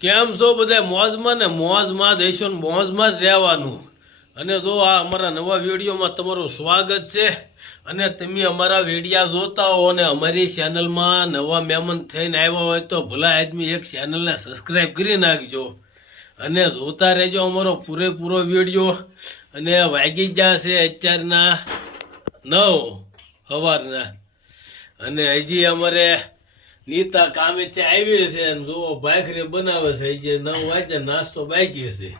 કેમ છો બધા મોજમાં ને મોજમાં જ હશો ને મોજમાં જ રહેવાનું. અને જો આ અમારા નવા વિડીયોમાં તમારું સ્વાગત છે અને તમે અમારા વિડીયા જોતા હો અને અમારી ચેનલમાં નવા મહેમાન થઈને આવ્યા હોય તો ભલા આદમી એક ચેનલને સબસ્ક્રાઈબ કરી નાખજો. અને જોતા રહેજો અમારો પૂરેપૂરો વીડિયો. અને વાગી જશે અત્યારના નવ સવારના અને હજી અમારે નીતા કામેથી આવી છે અને જો ભાખરી બનાવે છે. જે નવ વાગે નાસ્તો બાકી છે.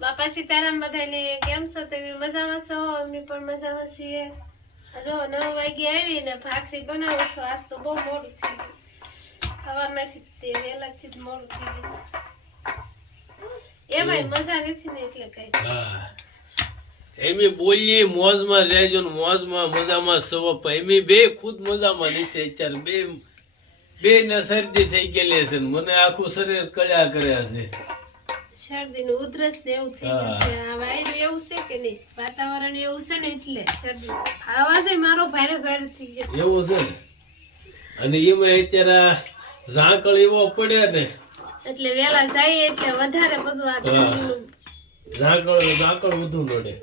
બાપા સીતારામ બધાને કેમ છો? તમે મજામાં છો? અમે પણ મજામાં છીએ. જો નવ વાગે આવી ને ભાખરી બનાવું છું. આજ તો બહુ મોડું થઈ ગયું. સવારમાંથી તે વહેલાથી જ મોડું થઈ ગયું એમાંય મજા નથી ને એટલે કઈ. એમી બોલીએ મોજમાં રહેજો ને મોજમાં મજામાં સવપ એમી બે ખુદ મજામાં નથી અત્યારે બે બે ને શરદી થઈ ગયેલી છે ને મને આખું શરીર કળ્યા કર્યા છે. શરદી નું ઉધરસ ને એવું થઈ આ વાયુ એવું છે કે નહીં? વાતાવરણ એવું છે ને એટલે શરદી. આવાજ મારો ભારે ભારે થઈ ગયો. એવું છે અને એમાં અત્યારે ઝાંકળ એવો પડે ને. એટલે વેલા જાય એટલે વધારે બધું આ ઝાકળ ઝાકળ વધુ નડે.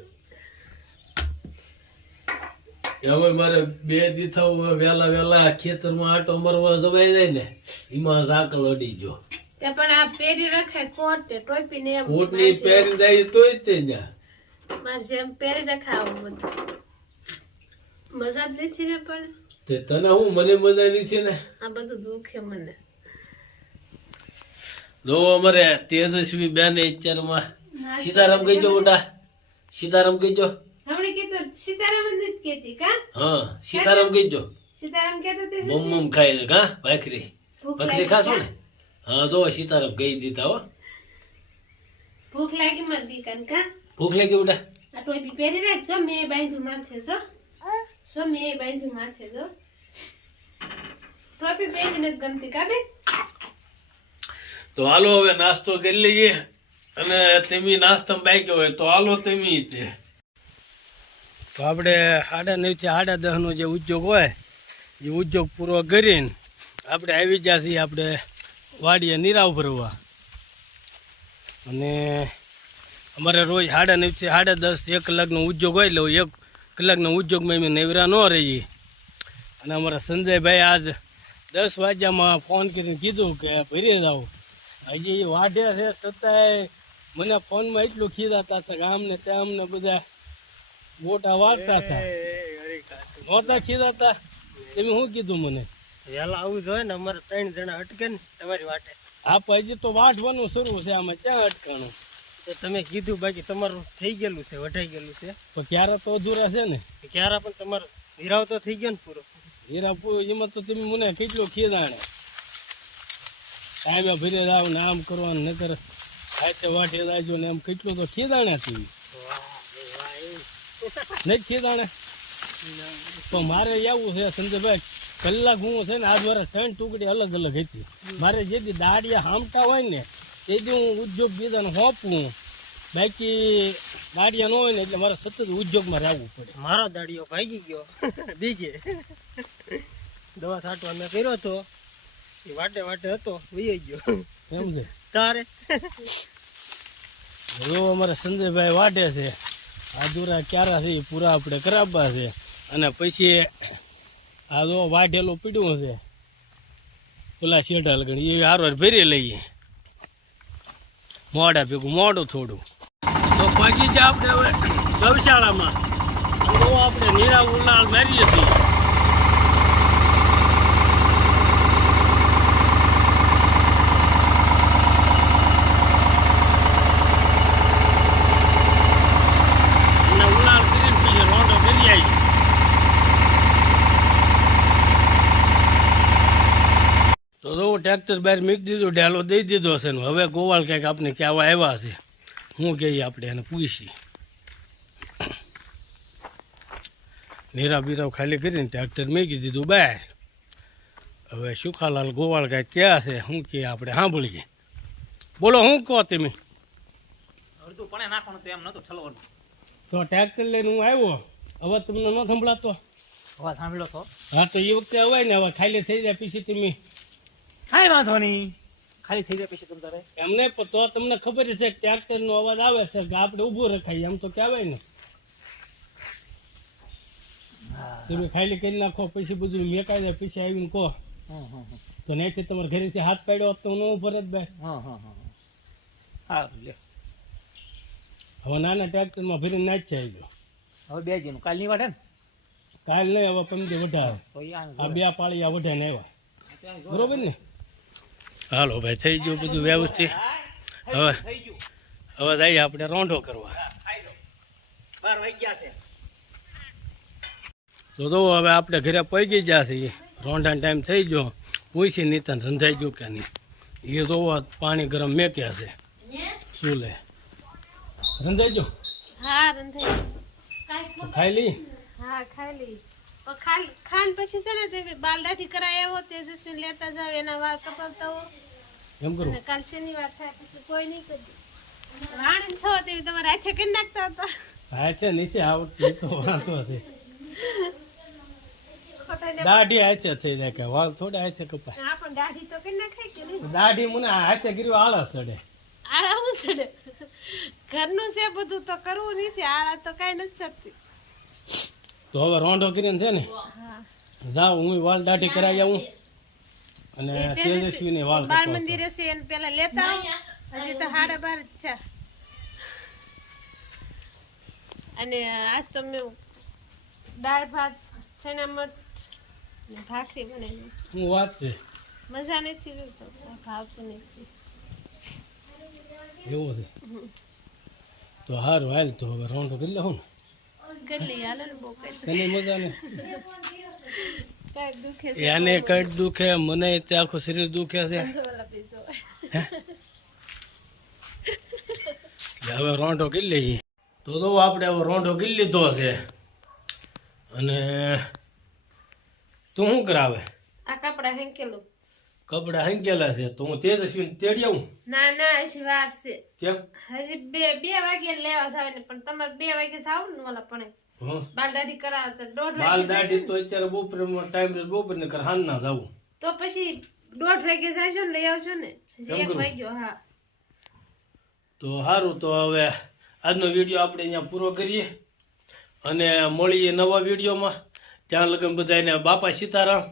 હવે મારે બે દીથા વેલા વેલા ખેતરમાં આટો મરવા જવાઈ જાય ને એમાં ઝાકળ અડી જો તે પણ આ પહેરી રખાય કોટ ને ટોપી ને એમ કોટની પહેરી જાય તોય તે ને મારે જેમ પહેરી રખાવ બધું. મજા જ નથી ને પણ. તે તને હું મને મજા નથી ને? આ બધું દુખે મને. જો અમારે તેજસ્વી બેન અત્યારમાં. સીતારામ કહીજો બેટા સીતારામ કહીજો હમણે કીધું સીતારામ જ કેતી કા? હા સીતારામ કીધો સીતારામ કેતો તે મમ મમ ખાય છે કા? ભાખરી. ભૂખ ભાખરી ખાશો ને? હા તો સીતારામ કહી દીધા હો. ભૂખ લાગી મારી દીકરાને કા? ભૂખ લાગી બેટા? આ ટોપી પહેરી રાખજો મે બાંધ્યું માથે છો છો મે બાંધ્યું માથે જો. ટોપી પહેરી નથી ગમતી કા બે તો હાલો હવે નાસ્તો કરી લઈએ અને તમે નાસ્તા બાક્યો હોય તો હાલો તેમી તે તો આપણે સાડા નવથી સાડા દસનો જે ઉદ્યોગ હોય, એ ઉદ્યોગ પૂરો કરીને આપણે આવી ગયા આપણે વાડીએ નીરાવ ભરવા. અને અમારે રોજ સાડા નવથી સાડા દસ એક કલાકનો ઉદ્યોગ હોય, એટલે એક કલાકનો ઉદ્યોગમાં અમે નવરા ન રહીએ. અને અમારા સંજયભાઈ આજ દસ વાગ્યામાં ફોન કરીને કીધું કે, ભરી જાઓ. હજી વાઢે છે, છતાંય મને ફોનમાં એટલું કીધા હતા કે આમને અમને બધા ગોટા વાળતા હતા. નહોતા ખીજાતા તમે શું કીધું મને. વહેલા આવું જોઈએ ને અમારે ત્રણ જણા અટકે ને તમારી વાટે. હા હજી તો વાઢવાનું શરૂ છે આમાં. ક્યાં અટકાણું? તો તમે કીધું બાકી તમારું થઈ ગયેલું છે વઢાઈ ગયેલું છે. તો ક્યારે તો અધૂરા છે ને? ક્યારે પણ તમારો હીરાવ તો થઈ ગયો ને પૂરો. હીરાપુર એમાં તો તમે મને કેટલું ખીદાણે સાહેબ ભરી જાવ ને આમ કરવાનું નકર ખાતે વાટે લાગ્યો ને એમ કેટલું તો ખીદાણ્યા તું ખીજાણે તો મારે એવું છે સંજયભાઈ કલાક હું છે ને આજ વર્ષ ત્રણ ટુકડી અલગ અલગ હતી. મારે જે દાડિયા હામતા હોય ને એ જ હું ઉદ્યોગ બીજાને હોપું. બાકી દાડિયા ન હોય ને એટલે મારે સતત ઉદ્યોગમાં રહેવું પડે. મારો દાડિયો ભાગી ગયો. બીજે. દવા છાંટવા મેં કર્યો હતો. એ વાટે વાટે હતો વહી ગયો. એમ છે. તારે? હવે અમારે સંજયભાઈ વાટે છે. આધુરા ક્યારા છે, એ પૂરા આપણે કરાવવા છે. અને પછી આ જો વાઢેલું પીડ્યું છે. પેલા શેઢા લગણ એ હારો ભરી લઈએ. મોડા ભેગું મોડું થોડું. તો પછી જ આપણે હવે ગૌશાળામાં. આપણે નીરા ઉલાળ મારીએ છીએ અને ઉલાળ કરીને પછી રોડો કરી આવી તો તો ટ્રેક્ટર બહાર મૂકી દીધું ડાલો દઈ દીધો છે ને હવે ગોવાળ કંઈક આપણે કહેવા આવ્યા છે. હું કહીએ આપણે એને પૂછી. નીરા બીરાવ ખાલી કરીને ટ્રેક્ટર મૂકી દીધું બહાર. હવે સુખાલાલ ગોવાળ કાંઈક ક્યાં છે શું કહે આપણે સાંભળીએ. બોલો શું કહો તમે? તો ટ્રેક્ટર લઈને હું આવ્યો. હવે તમને ન સંભળાતો? અવાજ સાંભળ્યો તો. હા તો એ વખતે અવાય ને હવે ખાલી થઈ જાય પછી તમે કાંઈ વાંધો નહીં ખાલી થઈ જાય પછી તારે. એમને તો તમને ખબર છે ટ્રેક્ટર નો અવાજ આવે છે કે આપણે ઊભું રખાય એમ તો કહેવાય ને. તમે ખાલી કરી નાખો પછી બધું મેકાઈ જાય પછી આવીને કહો. તો નહીં તમારે ઘરેથી હાથ પાડ્યો તો હું ઊભો જ ભાઈ હં હં હં હં. સારું હવે નાના ટ્રેક્ટરમાં ભરીને નાચ છે ગયો હવે બે જીનું. કાલની વાટે ને? કાલ નહીં હવે પંદર વઢાવે. આ બે પાળી આ વઢાઈને આવ્યા બરોબર ને? હાલો ભાઈ થઈ ગયું બધું વ્યવસ્થિત. હવે હવે જઈએ આપણે રોંઢો કરવા. લો તો તો હવે આપણે ઘરે પહોંચી ગયા છીએ રોંઢાનો ટાઈમ થઈ ગયો. પૂછી નીતન રંધાઈ ગયું કે નહીં. એ તો પાણી ગરમ મેક્યા છે. શું લે? રંધાઈ ગયો? હા રંધાઈ ખાઈ લી? હા ખાઈ લઈ પણ ખાન પછી છે ને તે બાલદાઠી કરાય આવો તેજસ્વી લેતા જાવ એના વાળ કપાવતા હો એમ કરો. કાલ શનિવાર થાય પછી કોઈ નહીં કરી વાણંદ છો તેવી તમારે આખે કરી નાખતા હતા. હા છે નીચે આવડતું તો વાંધો હતી દાઢી હાથે થઈ જાય કે વાળ થોડા હાથે કપાય. આ પણ દાઢી તો કે નાખાય કે દાઢી મને હાથે કર્યું આળસ ચડે છે ને ઘરનું છે બધું તો કરવું નથી આળા તો કાંઈ નથી શકતી તો હવે રોંઢો કરીને છે ને જાઉં હું વાલ દાઢી કરાવી આવું. અને તેજસ્વીને વાળ બાળ. મંદિરે છે એને પેલા લેતા હજી તો હાડા બાર જ થયા. અને આજ તો મેં દાળ ભાત ચણા મઠ ભાખરી બનાવી. હું વાત છે? મજા નથી તો ભાવતું નથી. એવું છે? તો હારું હાલ તો હવે રોંઢો કરી લઉં ને. એને કઈ દુખે મને તે આખું શરીર દુખે છે. હવે રોંઢો કરી લઈએ. તો તો આપણે હવે રોંઢો કરી લીધો છે. અને તું શું કરાવે? આ કપડા હેંકેલું. કપડા હંકેલા છે તો હું તેજસ્વીને તેડી આવું. ના ના હજી વાર છે. કેમ હજી બે બે વાગે લેવા જાવ ને પણ તમારે બે વાગે જાવ ને ઓલા પણ. હં? બાલ દાઢી કરાવે તો અત્યારે બપોર ટાઈમ બપોર ને હાન ના જવું. તો પછી દોઢ વાગે જાજો ને લઈ આવજો ને. એક વાગ્યો હા. તો સારું તો હવે આજનો વીડિયો આપણે અહીંયા પૂરો કરીએ. અને મળીએ નવા વિડીયોમાં. ત્યાં લગન બધાને બાપા સીતારામ.